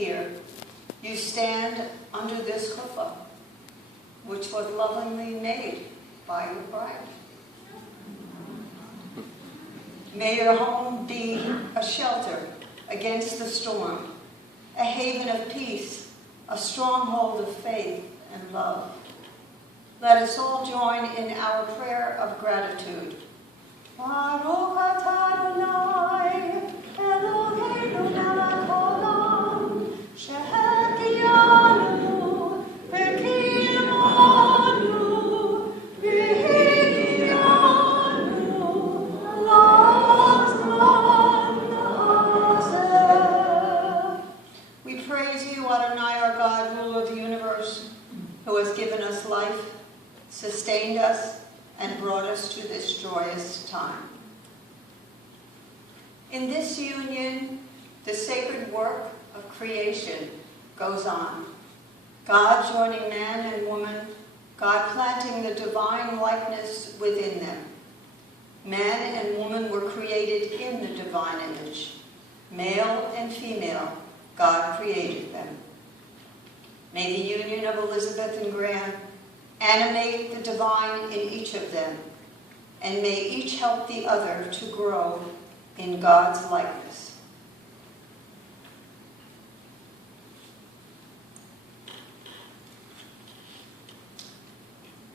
fear, you stand under this chuppah, which was lovingly made by your bride. May your home be a shelter against the storm, a haven of peace, a stronghold of faith and love. Let us all join in our prayer of gratitude. Baruch atah Adonai, Eloheinu melech haolam, shehekianu v'kimanu v'hidyanu l'azman hazeh. We praise you, Adonai, our God, ruler of the universe, who has given us life, sustained us, and brought us to this joyous time. In this union, the sacred work of creation goes on. God joining man and woman, God planting the divine likeness within them. Man and woman were created in the divine image. Male and female, God created them. May the union of Elizabeth and Graham animate the divine in each of them, and may each help the other to grow in God's likeness.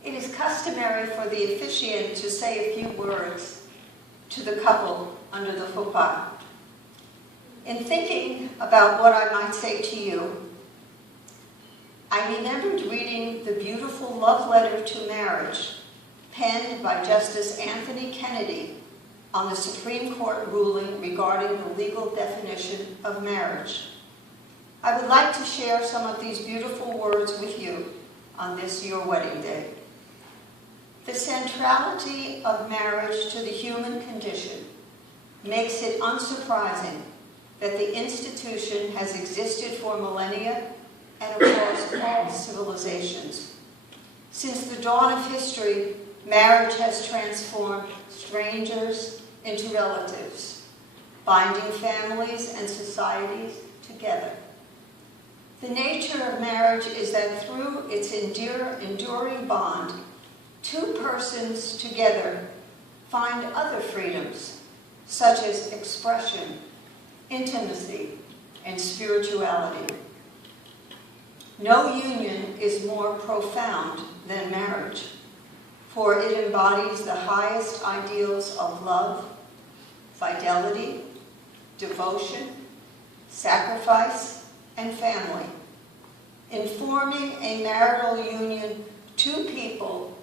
It is customary for the officiant to say a few words to the couple under the chuppah. In thinking about what I might say to you, I remembered reading the beautiful love letter to marriage penned by Justice Anthony Kennedy on the Supreme Court ruling regarding the legal definition of marriage. I would like to share some of these beautiful words with you on this your wedding day. The centrality of marriage to the human condition makes it unsurprising that the institution has existed for millennia and across all civilizations. Since the dawn of history, marriage has transformed strangers into relatives, binding families and societies together. The nature of marriage is that through its enduring bond, two persons together find other freedoms, such as expression, intimacy, and spirituality. No union is more profound than marriage, for it embodies the highest ideals of love, fidelity, devotion, sacrifice, and family. In forming a marital union, two people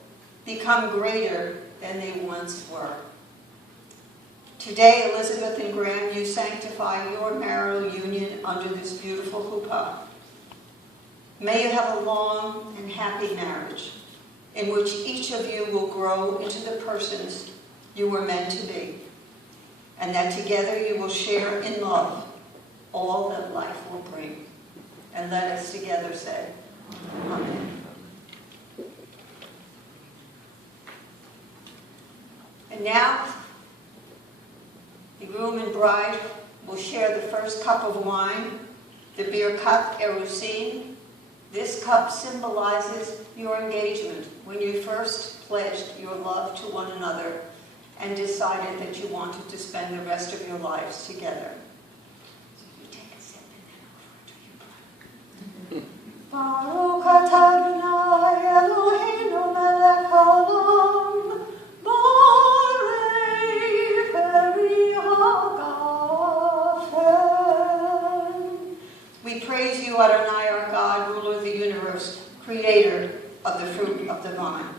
become greater than they once were. Today, Elizabeth and Graham, you sanctify your marital union under this beautiful chuppah. May you have a long and happy marriage in which each of you will grow into the persons you were meant to be, and that together you will share in love all that life will bring. And let us together say, Amen. And now, the groom and bride will share the first cup of wine, the Birkat Erusin. This cup symbolizes your engagement when you first pledged your love to one another and decided that you wanted to spend the rest of your lives together. So you take a sip and then Baruch atah Adonai Eloheinu melech haolam, borei peri hagafen. We praise you, Adonai, our God, ruler of the universe, creator of the fruit of the vine.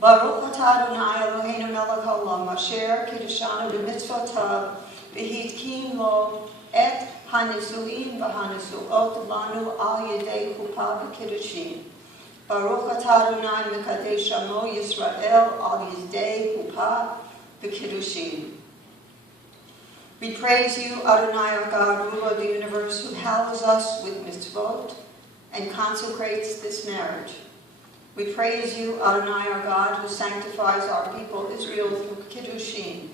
Baruch atah Adonai Eloheinu melech haolam, asher kiddushanu b'mitzvotav, v'hitkin lo et hanisuin v'hanisuot lanu al yedei chuppah v'kiddushin. Baruch atah Adonai mekadesh amo Yisrael al yedei chuppah v'kiddushin. We praise you, Adonai, our God, ruler of the universe, who hallows us with mitzvot and consecrates this marriage. We praise you, Adonai, our God, who sanctifies our people Israel through kiddushin,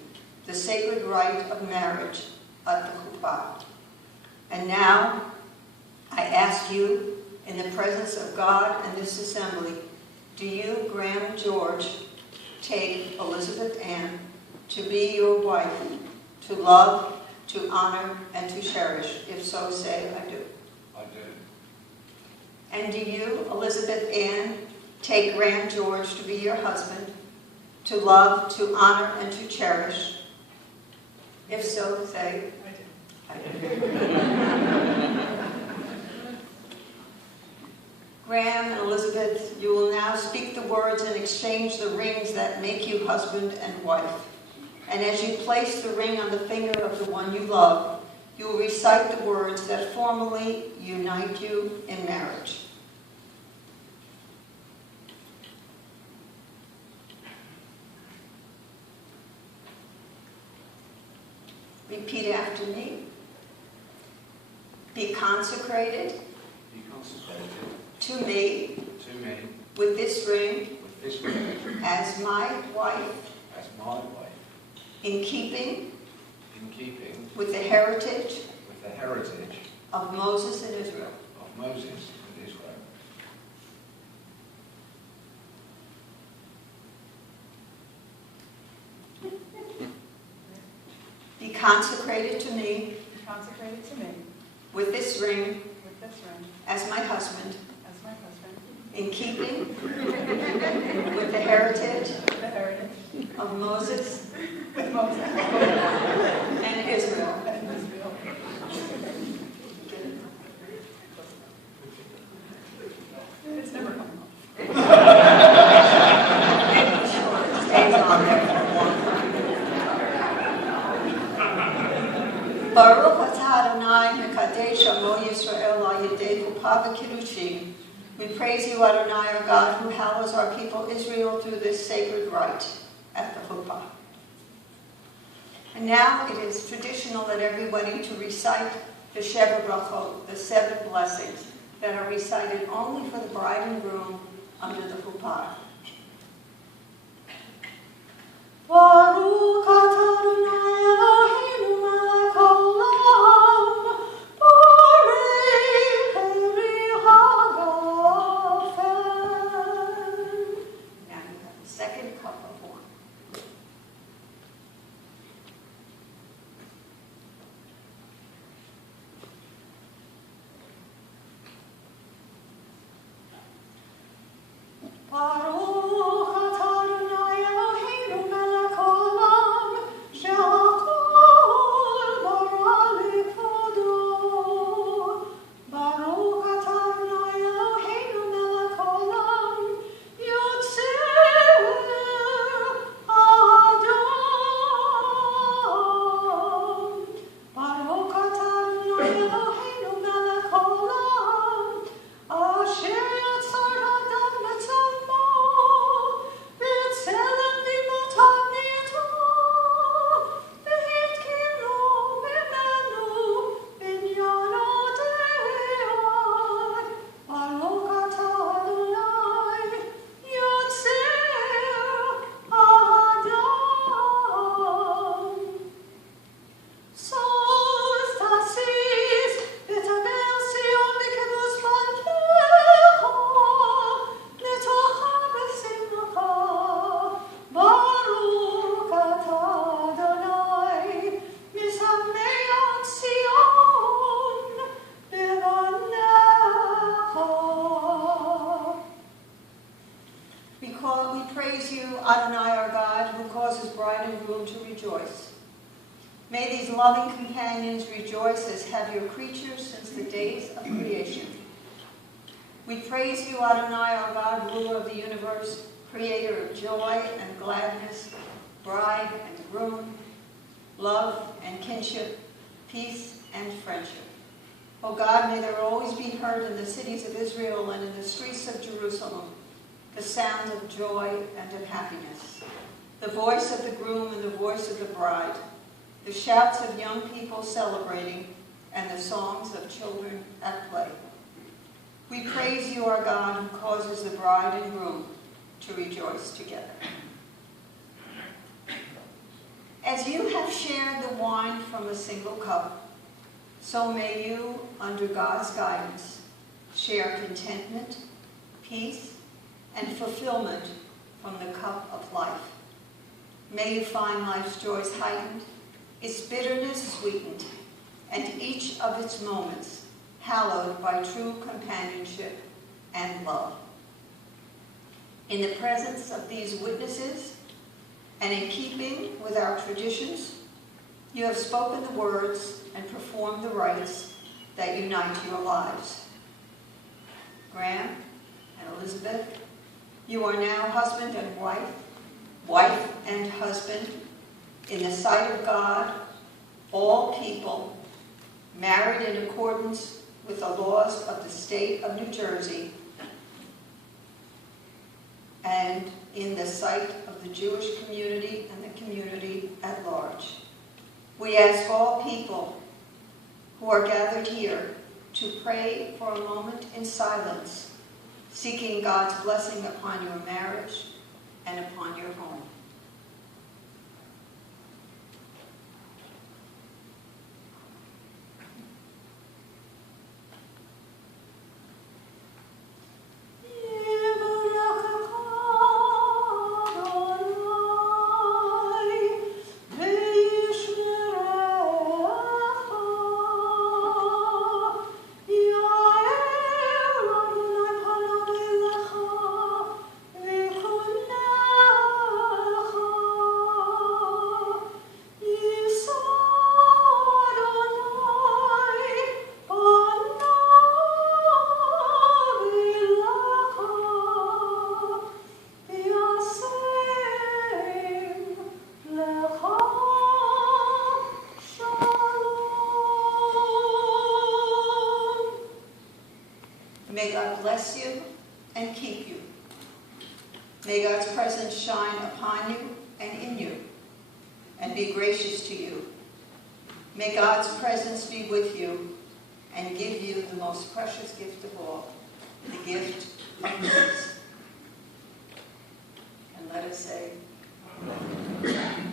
the sacred rite of marriage at the chuppah. And now, I ask you, in the presence of God and this assembly, do you, Graham George, take Elizabeth Ann to be your wife, to love, to honor, and to cherish? If so, say, I do. I do. And do you, Elizabeth Ann, take Graham George to be your husband, to love, to honor, and to cherish? If so, say, I do. Graham and Elizabeth, you will now speak the words and exchange the rings that make you husband and wife. And as you place the ring on the finger of the one you love, you will recite the words that formally unite you in marriage. Repeat after me. Be consecrated. Be consecrated. To me. To me. With this ring. With this ring. As my wife. As my wife. In keeping. In keeping. With the heritage. With the heritage. Of Moses and Israel. Of Moses and Israel. Be consecrated to me. Be consecrated to me. With this ring. With this ring. As my husband. As my husband. In keeping. With the heritage. The heritage. Of Moses. With Moses. And Israel. And Israel. It's never coming off. Making sure it stays on there for a long time. Baruch atah Adonai mekadesh amo Yisrael al-yedei chuppah v'kiddushin. We praise you, Adonai, our God, who hallows our people Israel through this sacred rite at the chuppah. And now it is traditional at every wedding to recite the Sheva Brachot, the 7 blessings that are recited only for the bride and groom under the chuppah. Baruch atah Adonai Eloheinu melech haolam, borei peri hagafen. Now you have the second cup of wine. Baruch atah Adonai Eloheinu melech haolam, she'akol bara likvodo. Baruch atah Adonai Eloheinu melech haolam, yotzei Adam. Baruch atah Adonai Eloheinu melech haolam, asher yatzar Adam b'tzalmo, b'tzelem dibotav niyata, v'hitkinu mimenu binyan adai. Baruch atah Adonai, yotzei Adam. Sos tasis v'taber Sion b'kibutz bantecha, letocha b'simcha. Baruch atah Adonai, misameach Sion b'banecha. We praise you, Adonai our God, who causes bride and groom to rejoice. May these loving companions rejoice as have your creatures since the days of creation. We praise you, Adonai, our God, ruler of the universe, creator of joy and gladness, bride and groom, love and kinship, peace and friendship. O God, may there always be heard in the cities of Israel and in the streets of Jerusalem the sound of joy and of happiness, the voice of the groom and the voice of the bride, the shouts of young people celebrating, and the songs of children at play. We praise you, our God, who causes the bride and groom to rejoice together. As you have shared the wine from a single cup, So may you, under God's guidance, share contentment, peace, and fulfillment from the cup of life. May you find life's joys heightened, its bitterness sweetened, and each of its moments hallowed by true companionship and love. In the presence of these witnesses, and in keeping with our traditions, you have spoken the words and performed the rites that unite your lives. Graham and Elizabeth, you are now husband and wife, wife and husband, in the sight of God, all people, married in accordance with the laws of the state of New Jersey, and in the sight of the Jewish community and the community at large. We ask all people who are gathered here to pray for a moment in silence, seeking God's blessing upon your marriage and upon your home. May God bless you and keep you. May God's presence shine upon you and in you, and be gracious to you. May God's presence be with you and give you the most precious gift of all, the gift of peace. And let us say, Amen.